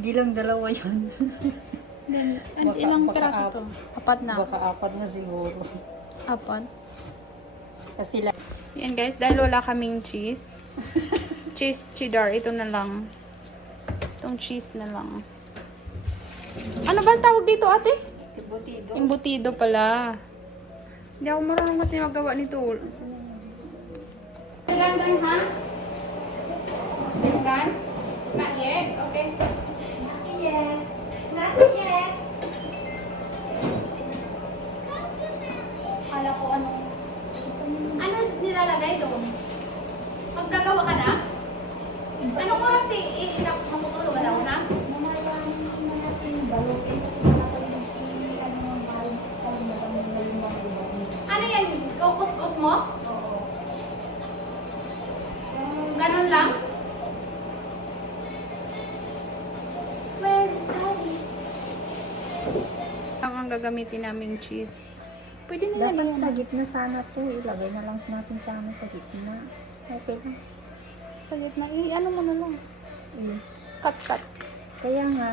Hindi lang dalawa yun. Then, Baka- ilang baka piraso to? Apat na. Baka apat na siguro. Apat. Kasi lang. Yan guys, dahil wala kaming cheese. Cheese cheddar, ito na lang. Itong cheese na lang. Ano ba ang tawag dito, ate? Butido. Embutido pala. Hindi ako marunong kasi magawa nito. Ilan lang, ha? Ilan? Not yet? Okay. Not yet. Not yet. Kala ko ano nilalagay doon? Maggagawa ka na? Anong oras matutulog ka daw na? Ano yan? Kukus-kus mo? Ganun lang? Where is Daddy? Ang gagamitin naming cheese. Pwede na Dapat yan. sa gitna sana to. Ilagay na lang natin sana sa gitna. Okay lang. Sa gitna. Ano mo na lang. Eh, Cut. Kaya nga,